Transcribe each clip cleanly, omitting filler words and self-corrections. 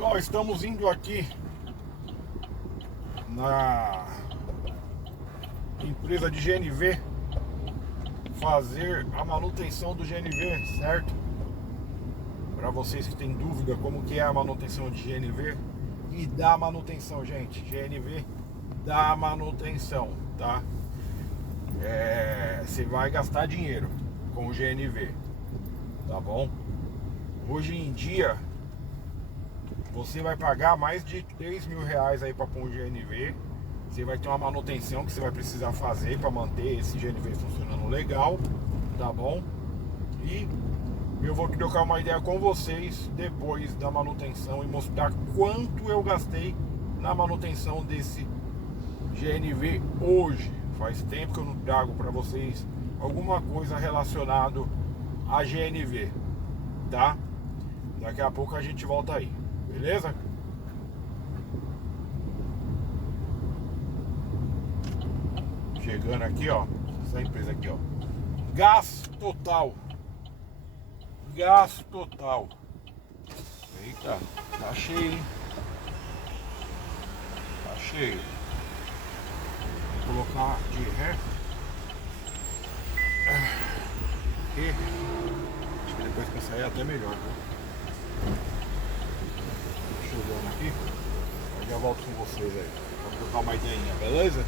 Pessoal, estamos indo aqui na empresa de GNV fazer a manutenção do GNV, certo? Para vocês que têm dúvida como que é a manutenção de GNV e da manutenção, gente, GNV dá manutenção, tá? Você vai gastar dinheiro com o GNV, tá bom? Hoje em dia você vai pagar mais de 3 mil reais aí para pôr um GNV. Você vai ter uma manutenção que você vai precisar fazer para manter esse GNV funcionando legal, tá bom? E eu vou trocar uma ideia com vocês depois da manutenção e mostrar quanto eu gastei na manutenção desse GNV hoje. Faz tempo que eu não trago para vocês alguma coisa relacionado a GNV, tá? Daqui a pouco a gente volta aí, beleza? Chegando aqui, ó, essa empresa aqui, ó, gás total. Gás total. Eita, tá cheio, hein? Tá cheio. Vou colocar de ré. E acho que depois que sair é até melhor, viu? Chegando aqui, eu já volto com vocês aí pra trocar uma ideinha, beleza?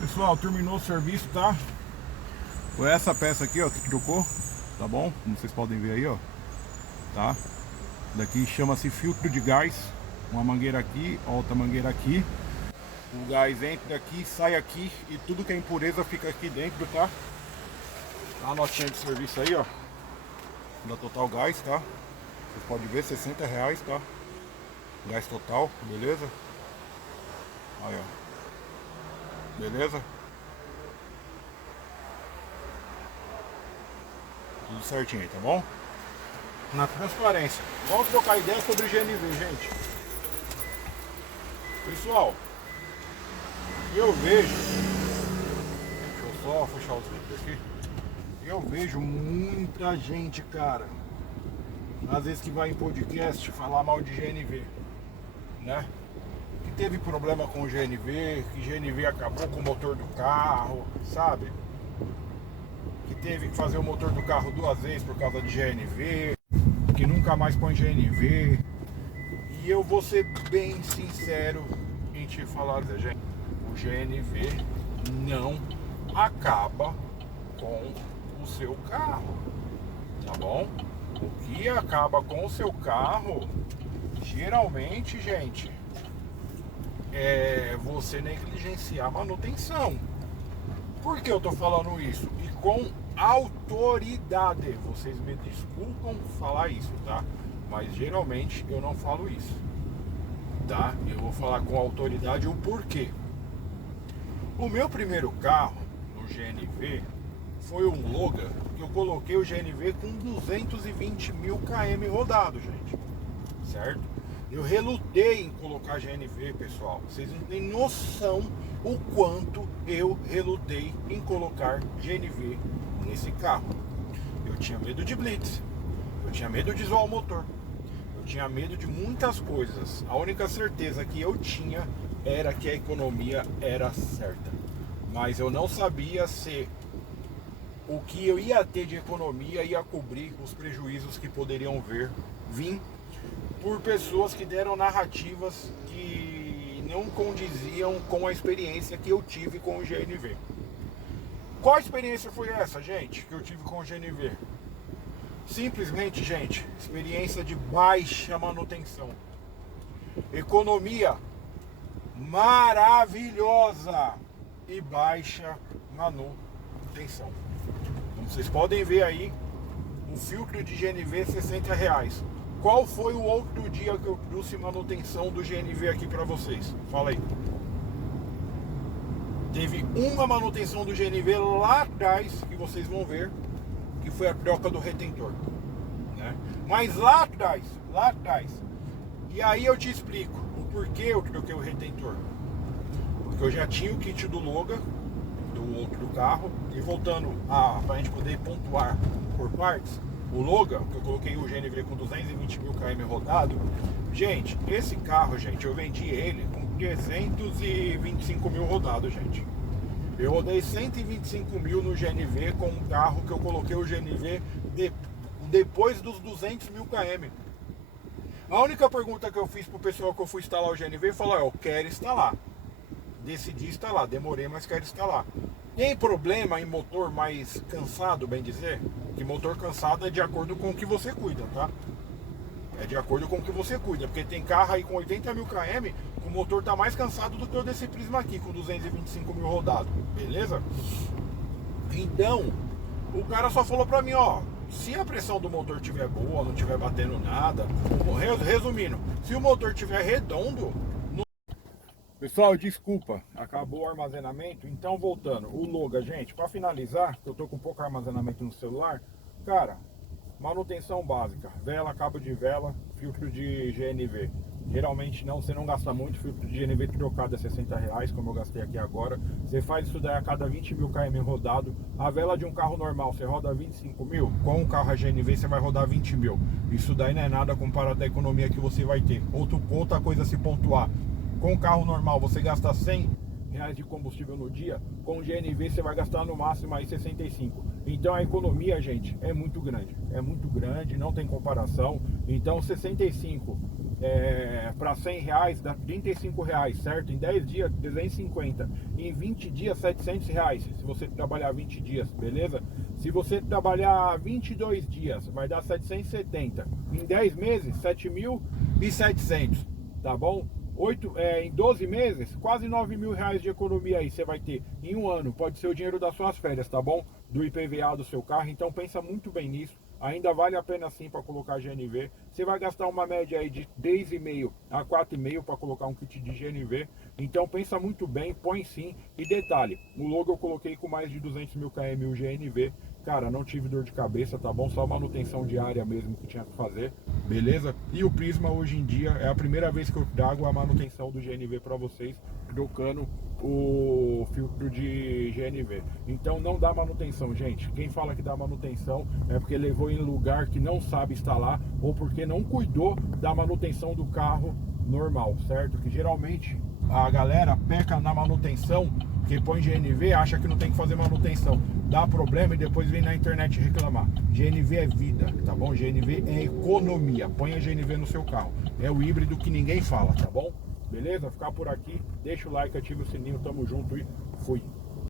Pessoal, terminou o serviço, tá? Foi essa peça aqui, ó, que trocou, tá bom? Como vocês podem ver aí, ó, tá? Daqui chama-se filtro de gás. Uma mangueira aqui, outra mangueira aqui. O gás entra aqui, sai aqui e tudo que é impureza fica aqui dentro, tá? A notinha de serviço aí, ó, da Total Gás, tá? Vocês podem ver, 60 reais, tá? Gás total, beleza? Aí, ó. Beleza? Tudo certinho aí, tá bom? Na transparência. Vamos trocar ideia sobre GNV, gente. Pessoal, eu vejo... Deixa eu só fechar os vídeos aqui. Eu vejo muita gente, cara, às vezes que vai em podcast falar mal de GNV, né? Que teve problema com o GNV, que GNV acabou com o motor do carro, sabe? Que teve que fazer o motor do carro 2 vezes por causa de GNV, que nunca mais põe GNV. E eu vou ser bem sincero em te falar, gente, o GNV não acaba com o seu carro, tá bom? O que acaba com o seu carro, geralmente, gente, é você negligenciar a manutenção. Por que eu tô falando isso? E com autoridade. Vocês me desculpam falar isso, tá? Mas geralmente eu não falo isso, tá? Eu vou falar com autoridade o porquê. O meu primeiro carro no GNV foi um Logan, que eu coloquei o GNV com 220 mil km rodado, gente, certo? Eu relutei em colocar GNV, pessoal. Vocês não têm noção o quanto eu relutei em colocar GNV nesse carro. Eu tinha medo de blitz, eu tinha medo de zoar o motor, eu tinha medo de muitas coisas. A única certeza que eu tinha era que a economia era certa, mas eu não sabia se o que eu ia ter de economia ia cobrir os prejuízos que poderiam vir por pessoas que deram narrativas que não condiziam com a experiência que eu tive com o GNV. Qual experiência foi essa, gente, que eu tive com o GNV? Simplesmente, gente, experiência de baixa manutenção. Economia maravilhosa e baixa manutenção. Como vocês podem ver aí, um filtro de GNV 60 reais. Qual foi o outro dia que eu trouxe manutenção do GNV aqui para vocês? Fala aí. Teve uma manutenção do GNV lá atrás, que vocês vão ver, que foi a troca do retentor, né? Mas lá atrás. E aí eu te explico o porquê eu troquei o retentor. Porque eu já tinha o kit do Loga, do outro carro, e voltando pra gente poder pontuar por partes, o Loga, que eu coloquei o GNV com 220 mil km rodado, gente, esse carro, gente, eu vendi ele com 325 mil rodado, gente. Eu rodei 125 mil no GNV com um carro que eu coloquei o GNV depois dos 200 mil km. A única pergunta que eu fiz pro pessoal que eu fui instalar o GNV, falou: eu quero instalar. Decidi instalar, demorei, mas quero instalar. Tem problema em motor mais cansado, bem dizer? Que motor cansado é de acordo com o que você cuida, tá? É de acordo com o que você cuida, porque tem carro aí com 80 mil km, o motor tá mais cansado do que o desse Prisma aqui, com 225 mil rodado, beleza? Então, o cara só falou pra mim, ó, se a pressão do motor tiver boa, não tiver batendo nada, resumindo, se o motor tiver redondo... Pessoal, desculpa, acabou o armazenamento, então voltando, o Loga, gente, para finalizar, que eu tô com pouco armazenamento no celular, cara, manutenção básica, vela, cabo de vela, filtro de GNV. Geralmente não, você não gasta muito, filtro de GNV trocado é R$60, como eu gastei aqui agora. Você faz isso daí a cada 20 mil km rodado. A vela de um carro normal, você roda 25 mil, com um carro a GNV você vai rodar 20 mil. Isso daí não é nada comparado à economia que você vai ter. Outra coisa a se pontuar, com um carro normal você gasta R$100 de combustível no dia, com o GNV você vai gastar no máximo aí 65. Então a economia, gente, é muito grande, não tem comparação. Então 65 para R$100 dá R$35, certo? Em 10 dias 250, em 20 dias R$700, se você trabalhar 20 dias, beleza? Se você trabalhar 22 dias, vai dar 770. Em 10 meses, 7.700, tá bom? Em 12 meses, quase R$9.000 de economia aí você vai ter em um ano. Pode ser o dinheiro das suas férias, tá bom? Do IPVA do seu carro, então pensa muito bem nisso. Ainda vale a pena sim para colocar GNV. Você vai gastar uma média aí de 3,5 a 4,5 para colocar um kit de GNV. Então pensa muito bem, põe sim. E detalhe, o Logo eu coloquei com mais de 200 mil km o GNV. Cara, não tive dor de cabeça, tá bom? Só manutenção diária mesmo que tinha que fazer, beleza? E o Prisma hoje em dia é a primeira vez que eu trago a manutenção do GNV para vocês, trocando o filtro de GNV. Então não dá manutenção, gente. Quem fala que dá manutenção é porque levou em lugar que não sabe instalar ou porque não cuidou da manutenção do carro normal, certo? Que geralmente a galera peca na manutenção, que põe GNV, acha que não tem que fazer manutenção, dá problema e depois vem na internet reclamar. GNV é vida, tá bom? GNV é economia. Ponha GNV no seu carro. É o híbrido que ninguém fala, tá bom? Beleza? Ficar por aqui, deixa o like, ativa o sininho, tamo junto e fui!